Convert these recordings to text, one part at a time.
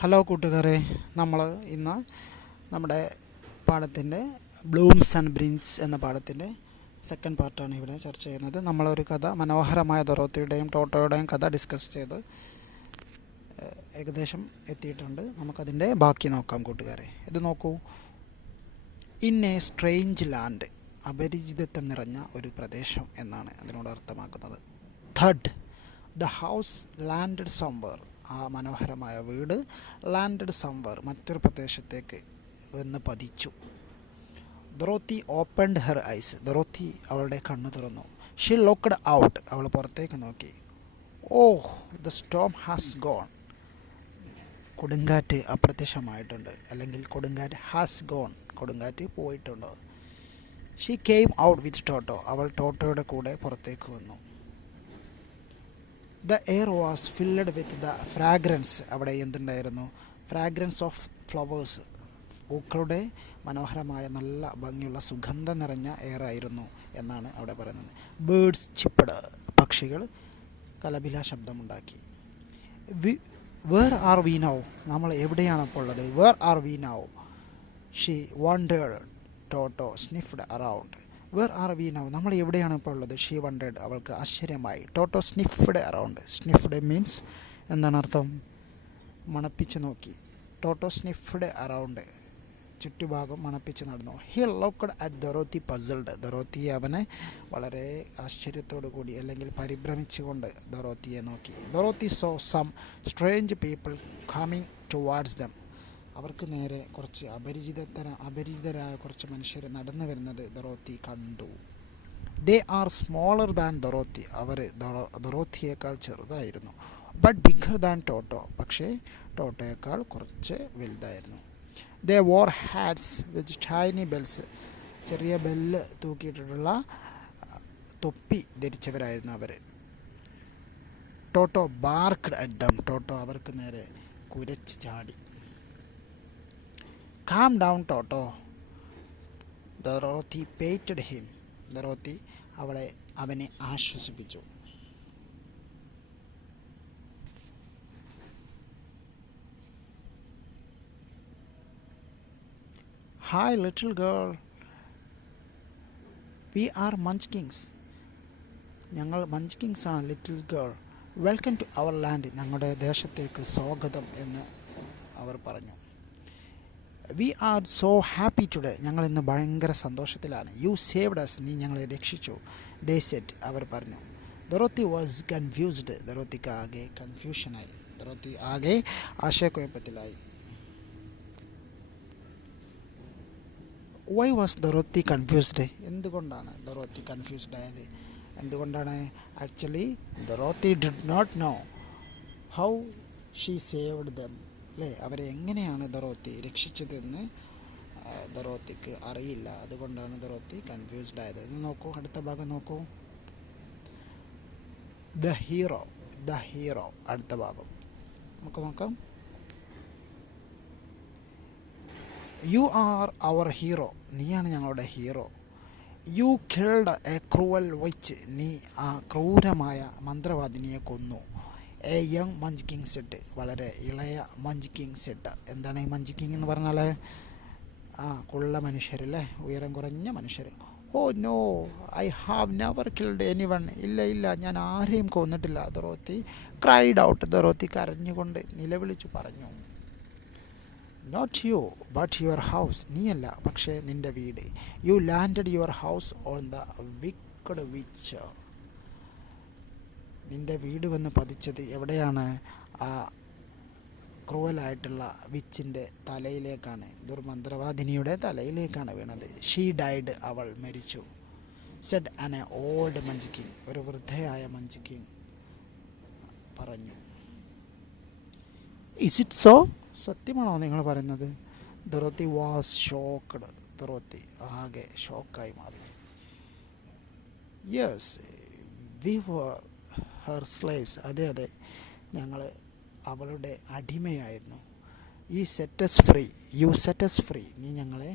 Hello കൂട്ടുകാരെ, നമ്മൾ ഇന്ന് നമ്മുടെ പാഠത്തിൻ്റെ ബ്ലൂംസ് ആൻഡ് ബ്രിൻസ് എന്ന പാഠത്തിൻ്റെ സെക്കൻഡ് പാർട്ടാണ് ഇവിടെ ചർച്ച ചെയ്യുന്നത്. നമ്മളൊരു കഥ, മനോഹരമായ ദൊറോത്തിയുടെയും ടോട്ടോയുടെയും കഥ ഡിസ്കസ് ചെയ്ത് ഏകദേശം എത്തിയിട്ടുണ്ട്. നമുക്കതിൻ്റെ ബാക്കി നോക്കാം കൂട്ടുകാരെ. ഇത് നോക്കൂ. ഇൻ എ സ്ട്രേഞ്ച് ലാൻഡ്, അപരിചിതത്വം നിറഞ്ഞ ഒരു പ്രദേശം എന്നാണ് അതിനോട് അർത്ഥമാക്കുന്നത്. തേർഡ്, ദ ഹൗസ് ലാൻഡഡ് സംവർ, ആ മനോഹരമായ വീട് ലാൻഡഡ് സംവർ, മറ്റൊരു പ്രദേശത്തേക്ക് വന്ന് പതിച്ചു. Dorothy opened her ice, Dorothy അവളുടെ കണ്ണു തുറന്നു. ഷീ ലോക്ക്ഡ് ഔട്ട്, അവൾ പുറത്തേക്ക് നോക്കി. ഓഹ്, ദ സ്റ്റോം ഹാസ് ഗോൺ, കൊടുങ്കാറ്റ് അപ്രത്യക്ഷമായിട്ടുണ്ട്, അല്ലെങ്കിൽ കൊടുങ്കാറ്റ് ഹാസ് ഗോൺ, കൊടുങ്കാറ്റ് പോയിട്ടുണ്ടോ. ഷീ കെയിം ഔട്ട് വിത്ത് ടോട്ടോ, അവൾ ടോട്ടോയുടെ കൂടെ പുറത്തേക്ക് വന്നു. The air was filled with the fragrance, അവിടെ എന്തുണ്ടായിരുന്നു? ഫ്രാഗ്രൻസ് ഓഫ് ഫ്ലവേഴ്സ്, പൂക്കളുടെ മനോഹരമായ നല്ല ഭംഗിയുള്ള സുഗന്ധം നിറഞ്ഞ എയർ ആയിരുന്നു എന്നാണ് അവിടെ പറയുന്നത്. ബേർഡ്സ് ചിപ്പഡ്, പക്ഷികൾ കലപില ശബ്ദമുണ്ടാക്കി. വേർ ആർ വി നൗ, നമ്മൾ എവിടെയാണ് ഇപ്പോൾ ഉള്ളത്? Where are we now? She wondered, Toto sniffed around. Where are we now, നമ്മൾ എവിടെയാണ് ഇപ്പോൾ ഉള്ളത്? ഷീ വണ്ടേർഡ്, അവൾക്ക് ആശ്ചര്യമായി. ടോട്ടോ സ്നിഫ്ഡ് അറൗണ്ട്, സ്നിഫ്ഡ് മീൻസ് എന്താണ് അർത്ഥം? മണപ്പിച്ച് നോക്കി. ടോട്ടോ സ്നിഫ്ഡ് അറൗണ്ട്, ചുറ്റുഭാഗം മണപ്പിച്ച് നടന്നു. He looked at Dorothy puzzled, Dorothy അവനെ വളരെ ആശ്ചര്യത്തോടു കൂടി അല്ലെങ്കിൽ പരിഭ്രമിച്ചുകൊണ്ട് ദൊറോത്തിയെ നോക്കി. Dorothy saw some strange people coming towards them, അവർക്ക് നേരെ കുറച്ച് അപരിചിതരായ കുറച്ച് മനുഷ്യർ നടന്നു വരുന്നത് ദൊറോത്തി കണ്ടു. They are smaller than Dorothy, അവർ ദൊറോത്തിയേക്കാൾ ചെറുതായിരുന്നു. ബട്ട് ബിഗർ ദാൻ ടോട്ടോ, പക്ഷേ ടോട്ടോയേക്കാൾ കുറച്ച് വലുതായിരുന്നു. They wore hats with tiny bells, ചെറിയ ബെല്ല് തൂക്കിയിട്ടുള്ള തൊപ്പി ധരിച്ചവരായിരുന്നു അവർ. ടോട്ടോ ബാർക്ക്ഡ് അറ്റ് ദം, ടോട്ടോ അവർക്ക് നേരെ കുരച്ച് ചാടി. Calm down Toto, Dorothy patted him, Dorothy അവനെ ആശ്വസിപ്പിച്ചു. Hi little girl, we are Munchkins, ഞങ്ങൾ മഞ്ച്കിങ്സ് ആണ്. Little girl, welcome to our land, ഞങ്ങളുടെ ദേശത്തേക്ക് സ്വാഗതം എന്ന് അവർ പറഞ്ഞു. We are so happy today, ഞങ്ങൾ ഇന്ന് ഭയങ്കര സന്തോഷത്തിലാണ്. യു സേവ്ഡ് അസ്, നീ ഞങ്ങളെ രക്ഷിച്ചു. ദേ സെഡ്, അവർ പറഞ്ഞു. ദൊറോത്തി വാസ് കൺഫ്യൂസ്ഡ്, ദൊറോത്തിക്ക് ആകെ കൺഫ്യൂഷനായി, ദൊറോത്തി ആകെ ആശയക്കുഴപ്പത്തിലായി. വൈ വാസ് ദൊറോത്തി കൺഫ്യൂസ്ഡ്, എന്തുകൊണ്ടാണ് ദൊറോത്തി കൺഫ്യൂസ്ഡ് ആയത്? എന്തുകൊണ്ടാണ്? Actually Dorothy did not know how she saved them, അല്ലേ? അവരെ എങ്ങനെയാണ് ദൊറോത്തി രക്ഷിച്ചതെന്ന് ദൊറോത്തിക്ക് അറിയില്ല. അതുകൊണ്ടാണ് ദൊറോത്തി കൺഫ്യൂസ്ഡ് ആയത്. ഇത് നോക്കൂ, അടുത്ത ഭാഗം നോക്കൂ. ദ ഹീറോ, അടുത്ത ഭാഗം നമുക്ക് നോക്കാം. യു ആർ അവർ ഹീറോ, നീയാണ് ഞങ്ങളുടെ hero. You killed a cruel witch, നീ ആ ക്രൂരമായ മന്ത്രവാദിനിയെ കൊന്നു. എ യങ് മഞ്ച്കിങ് സെഡ്, വളരെ ഇളയ മഞ്ച്കിങ് സെഡ്. എന്താണ് ഈ മഞ്ച്കിങ് എന്ന് പറഞ്ഞാൽ? കുള്ള മനുഷ്യരല്ലേ, ഉയരം കുറഞ്ഞ മനുഷ്യർ. Oh no, I have never killed anyone, ഇല്ല ഞാൻ ആരെയും കൊന്നിട്ടില്ല. ദൊറോത്തി ക്രൈഡ് ഔട്ട്, ദൊറോത്തി കരഞ്ഞുകൊണ്ട് നിലവിളിച്ചു പറഞ്ഞു. Not you but your house, നീയല്ല പക്ഷേ നിൻ്റെ വീട്. You landed your house on the wicked witch, നിൻ്റെ വീട് വന്ന് പതിച്ചത് എവിടെയാണ്? ആ ക്രൂവലായിട്ടുള്ള വിച്ചിൻ്റെ തലയിലേക്കാണ്, ദുർമന്ത്രവാദിനിയുടെ തലയിലേക്കാണ് വീണത്. ഷീ ഡൈഡ്, അവൾ മരിച്ചു. സെഡ് ആൻ ഓൾഡ് മഞ്ച്കിങ്, ഒരു വൃദ്ധയായ മഞ്ച്കിങ് പറഞ്ഞു. ഇസ് ഇറ്റ് സോ, സത്യമാണോ നിങ്ങൾ പറയുന്നത്? ദൊറോത്തി വാസ് ഷോക്ക്ഡ്, ദൊറോത്തി ആകെ ഷോക്കായി മാറി. Yes we were her slaves, അതെ ഞങ്ങൾ അവളുടെ അടിമയായിരുന്നു. യു സെറ്റ് അസ് ഫ്രീ, നീ ഞങ്ങളെ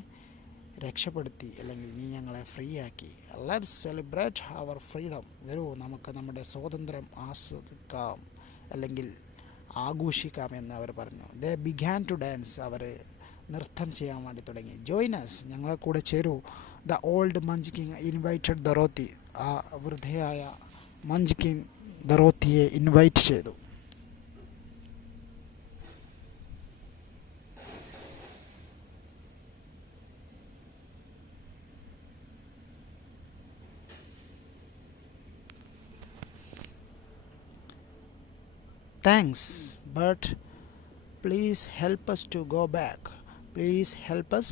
രക്ഷപ്പെടുത്തി, അല്ലെങ്കിൽ നീ ഞങ്ങളെ ഫ്രീ ആക്കി. ലെറ്റ്സ് സെലിബ്രേറ്റ് അവർ ഫ്രീഡം, വരൂ നമുക്ക് നമ്മുടെ സ്വാതന്ത്ര്യം ആസ്വദിക്കാം, അല്ലെങ്കിൽ ആഘോഷിക്കാമെന്ന് അവർ പറഞ്ഞു. ദേ ബിഗാൻ ടു ഡാൻസ്, അവർ നൃത്തം ചെയ്യാൻ വേണ്ടി തുടങ്ങി. ജോയിനസ്, ഞങ്ങളെ കൂടെ ചേരൂ. The old munchkin invited Dorothy, ആ വൃദ്ധയായ മഞ്ച്കിൻ ദറോത്തിയെ ഇൻവൈറ്റ് ചെയ്തു. Thanks, but please help us to go back. Please help us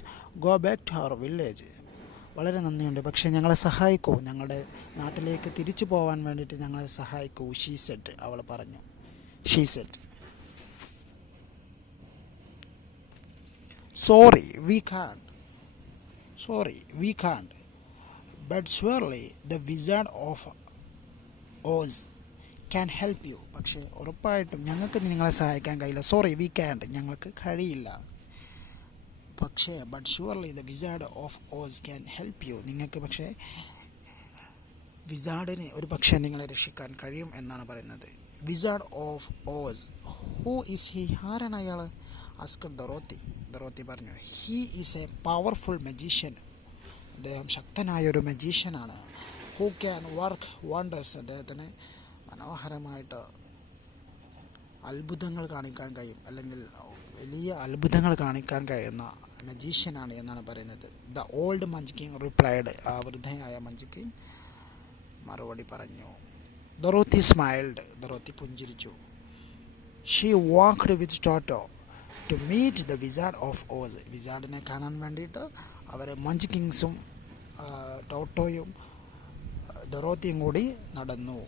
go back to our village. വളരെ നന്ദിയുണ്ട്, പക്ഷേ ഞങ്ങളെ സഹായിക്കൂ, ഞങ്ങളുടെ നാട്ടിലേക്ക് തിരിച്ചു പോകാൻ വേണ്ടിയിട്ട് ഞങ്ങളെ സഹായിക്കൂ. ഷീ സെഡ്, അവൾ പറഞ്ഞു. She said, sorry we can't, sorry we can't, but surely the wizard of Oz can help you. പക്ഷേ ഉറപ്പായിട്ടും ഞങ്ങൾക്ക് നിങ്ങളെ സഹായിക്കാൻ കഴിയില്ല. സോറി വി ക്യാൻഡ്, ഞങ്ങൾക്ക് കഴിയില്ല. പക്ഷേ but surely the wizard of Oz can help you, നിങ്ങൾക്ക് പക്ഷേ വിസാർഡിന് ഒരു പക്ഷേ നിങ്ങളെ രക്ഷിക്കാൻ കഴിയും എന്നാണ് പറയുന്നത്. Wizard of Oz, who is he, ആരാണ് അയാൾ? Asked Dorothy. ദറോത്തി പറഞ്ഞു, he is a powerful magician, അദ്ദേഹം ശക്തനായൊരു മജീഷ്യനാണ്. ഹൂ ക്യാൻ വർക്ക് വണ്ടേഴ്സ്, അദ്ദേഹത്തിന് മനോഹരമായിട്ട് അത്ഭുതങ്ങൾ കാണിക്കാൻ കഴിയും, അല്ലെങ്കിൽ വലിയ അത്ഭുതങ്ങൾ കാണിക്കാൻ കഴിയുന്ന മജീഷ്യനാണ് എന്നാണ് പറയുന്നത്. ദ ഓൾഡ് മഞ്ച്കിൻ റിപ്ലൈഡ്, ആ വൃദ്ധയായ മഞ്ച്കിൻ മറുപടി പറഞ്ഞു. ദറോത്തി സ്മൈൽഡ്, ദറോത്തി പുഞ്ചിരിച്ചു. She walked with Toto to meet the wizard of Oz, വിസാർഡിനെ കാണാൻ വേണ്ടിയിട്ട് അവർ മഞ്ച്കിൻസും ടോട്ടോയും ദറോത്തിയും കൂടി നടന്നു.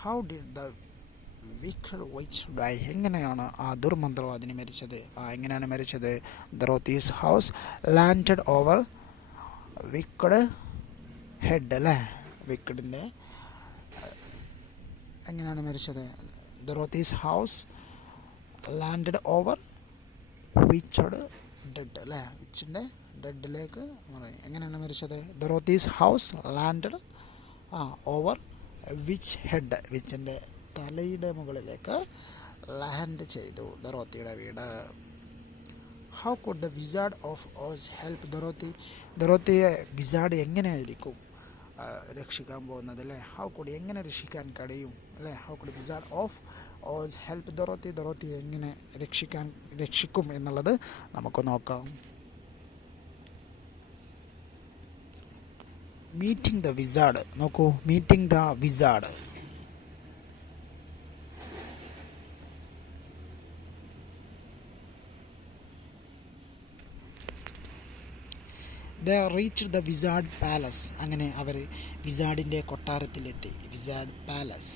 How did the wicked witch die, എങ്ങനെയാണ് ആ ദുർമന്ത്രവാദിനി മരിച്ചത്? എങ്ങനെയാണ് മരിച്ചത്? Dorothy's house landed over wicked head, അല്ലേ? വിക്കഡിൻ്റെ എങ്ങനെയാണ് മരിച്ചത്? Dorothy's house landed over wicked dead, അല്ലേ? വിച്ചിൻ്റെ ഡെഡിലേക്ക് എങ്ങനെയാണ് മരിച്ചത്? Dorothy's house landed over witch head, വിച്ചിൻ്റെ തലയുടെ മുകളിലേക്ക് ലാൻഡ് ചെയ്തു ദറോത്തിയുടെ വീട്. How could the wizard of Oz help Dorothy, ദറോത്തിയെ വിസാർഡ് എങ്ങനെയായിരിക്കും രക്ഷിക്കാൻ പോകുന്നത്, അല്ലേ? ഹൗ കുഡ്, എങ്ങനെ രക്ഷിക്കാൻ കഴിയും, അല്ലേ? How could wizard of Oz help Dorothy, Dorothy എങ്ങനെ രക്ഷിക്കും എന്നുള്ളത് നമുക്ക് നോക്കാം. മീറ്റിംഗ് ദ വിസാർഡ്, നോക്കൂ, meeting the wizard. They reached the wizard palace, അങ്ങനെ അവർ വിസാർഡിൻ്റെ കൊട്ടാരത്തിലെത്തി. Wizard palace.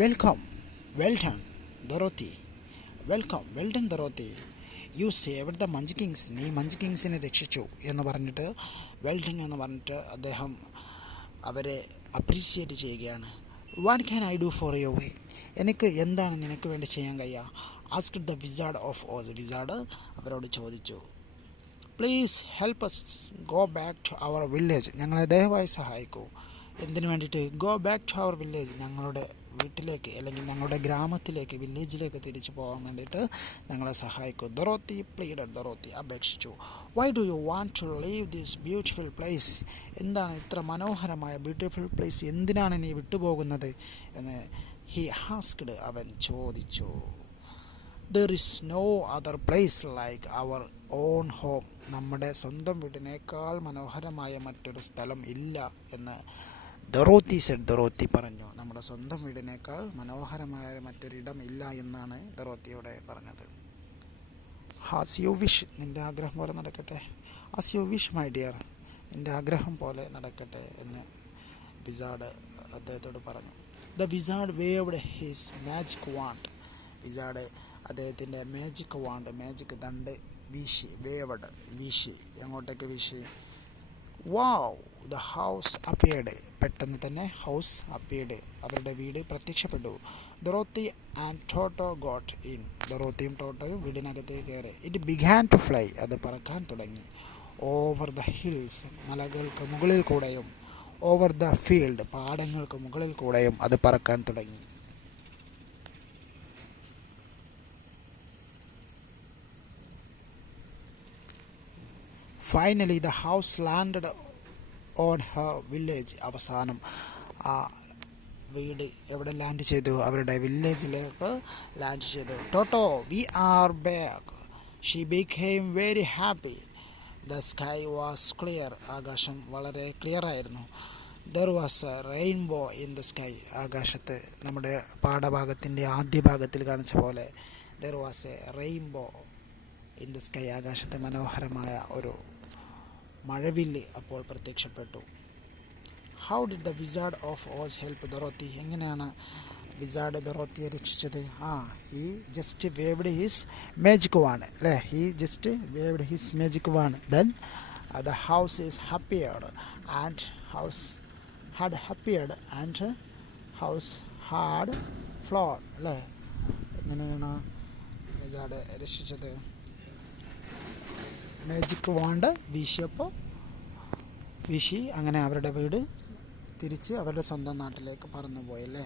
Welcome, well done Dorothy, welcome, well done Dorothy, you saved the Munchkins, നീ മഞ്ച്കിൻസിനെ രക്ഷിച്ചു എന്ന് പറഞ്ഞിട്ട്, വെൽ ഡൺ എന്ന് പറഞ്ഞിട്ട് അദ്ദേഹം അവരെ അപ്രീഷിയേറ്റ് ചെയ്യുകയാണ്. What can I do for you, എനിക്ക് എന്താണ് നിനക്ക് വേണ്ടി ചെയ്യാൻ കഴിയുക? Asked the wizard of Oz, wizard അവരോട് ചോദിച്ചു. Please help us go back to our village, ഞങ്ങളെ ദയവായി സഹായിക്കൂ. എന്തിനു വേണ്ടിയിട്ട്? Go back to our village, ഞങ്ങളുടെ വീട്ടിലേക്ക് അല്ലെങ്കിൽ ഞങ്ങളുടെ ഗ്രാമത്തിലേക്ക്, വില്ലേജിലേക്ക് തിരിച്ചു പോകാൻ വേണ്ടിയിട്ട് ഞങ്ങളെ സഹായിക്കൂ. ദറോത്തി പ്ലീഡഡ്, ദറോത്തി അപേക്ഷിച്ചു. Why do you want to leave this beautiful place, എന്താണ് ഇത്ര മനോഹരമായ ബ്യൂട്ടിഫുൾ പ്ലേസ്, എന്തിനാണ് നീ വിട്ടുപോകുന്നത് എന്ന് ഹി ആസ്ക്ഡ്, അവൻ ചോദിച്ചു. There is no other place like our own home, നമ്മുടെ സ്വന്തം വീടിനേക്കാൾ മനോഹരമായ മറ്റൊരു സ്ഥലം ഇല്ല എന്ന് ദറോത്തി സെഡ്, ദറോത്തി പറഞ്ഞു. നമ്മുടെ സ്വന്തം വീടിനേക്കാൾ മനോഹരമായ മറ്റൊരിടം ഇല്ല എന്നാണ് ദറോത്തിയോടെ പറഞ്ഞത്. ഹാസ് യു വിഷ്, നിൻ്റെ ആഗ്രഹം പോലെ നടക്കട്ടെ. Has you wish my dear, നിൻ്റെ ആഗ്രഹം പോലെ നടക്കട്ടെ എന്ന് വിസാർഡ് അദ്ദേഹത്തോട് പറഞ്ഞു. The wizard waved his magic want, wizard അദ്ദേഹത്തിൻ്റെ മാജിക് വാണ്ട്, മാജിക് ദണ്ട് വീശി. വേവഡ്, വീശി, എങ്ങോട്ടേക്ക് വീശി? വാവ്, ദ ഹൗസ് അപ്പിയർഡ്, പെട്ടെന്ന് തന്നെ ഹൗസ് അപ്പിയർഡ്, അവരുടെ വീട് പ്രത്യക്ഷപ്പെട്ടു. ദറോത്തി ആൻഡ് ടോട്ടോ ഗോട്ട് ഇൻ, ദറോത്തിയും ടോട്ടോയും വീടിനകത്തേക്ക് കയറി. ഇറ്റ് ബിഗാൻ ടു ഫ്ലൈ, അത് പറക്കാൻ തുടങ്ങി. ഓവർ ദ ഹിൽസ്, മലകൾക്ക് മുകളിൽ കൂടെയും. ഓവർ ദ ഫീൽഡ്, പാടങ്ങൾക്ക് മുകളിൽ കൂടെയും അത് പറക്കാൻ തുടങ്ങി. Finally the house landed on her village. അവസാനം ആ വീട് എവിടെ ലാൻഡ് ചെയ്തു? അവരുടെ വില്ലേജിലേക്ക് ലാൻഡ് ചെയ്തു. Toto, we are back. She became very happy. The sky was clear. ആകാശം വളരെ ക്ലിയർ ആയിരുന്നു. There was a rainbow in the sky. ആകാശത്ത് നമ്മുടെ പാഠഭാഗത്തിൻ്റെ ആദ്യ ഭാഗത്തിൽ കാണിച്ച പോലെ there was a rainbow in the sky. ആകാശത്തെ മനോഹരമായ ഒരു മഴവില്ല് അപ്പോൾ പ്രത്യക്ഷപ്പെട്ടു. How did the wizard of Oz help Dorothy? എങ്ങനെയാണ് വിസാർഡ് ദൊറോത്തിയെ രക്ഷിച്ചത്? He just waved his magic wand, അല്ലേ? He just waved his magic wand. Then the house is appeared and house had appeared and house had floor, അല്ലേ? എങ്ങനെയാണ് wizard രക്ഷിച്ചത്? Magic want വീശി അങ്ങനെ അവരുടെ വീട് തിരിച്ച് അവരുടെ സ്വന്തം നാട്ടിലേക്ക് പറന്നുപോയി, അല്ലേ?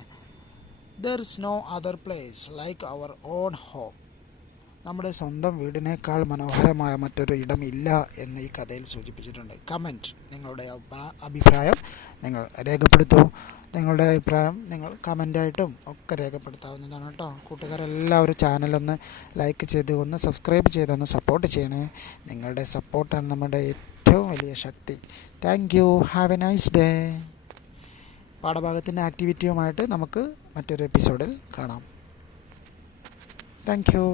There is no other place like our own home. നമ്മുടെ സ്വന്തം വീടിനേക്കാൾ മനോഹരമായ മറ്റൊരു ഇടം ഇല്ല എന്ന് ഈ കഥയിൽ സൂചിപ്പിച്ചിട്ടുണ്ട്. കമൻറ്റ്, നിങ്ങളുടെ അഭിപ്രായം നിങ്ങൾ രേഖപ്പെടുത്തൂ. നിങ്ങളുടെ അഭിപ്രായം നിങ്ങൾ കമൻ്റായിട്ടും ഒക്കെ രേഖപ്പെടുത്താവുന്നതാണ് കേട്ടോ. കൂട്ടുകാരെല്ലാവരും ചാനലൊന്ന് ലൈക്ക് ചെയ്ത് ഒന്ന് സബ്സ്ക്രൈബ് ചെയ്തൊന്ന് സപ്പോർട്ട് ചെയ്യണേ. നിങ്ങളുടെ സപ്പോർട്ടാണ് നമ്മുടെ ഏറ്റവും വലിയ ശക്തി. Thank you. Have a nice day. പാഠഭാഗത്തിൻ്റെ ആക്ടിവിറ്റിയുമായിട്ട് നമുക്ക് മറ്റൊരു എപ്പിസോഡിൽ കാണാം. Thank U.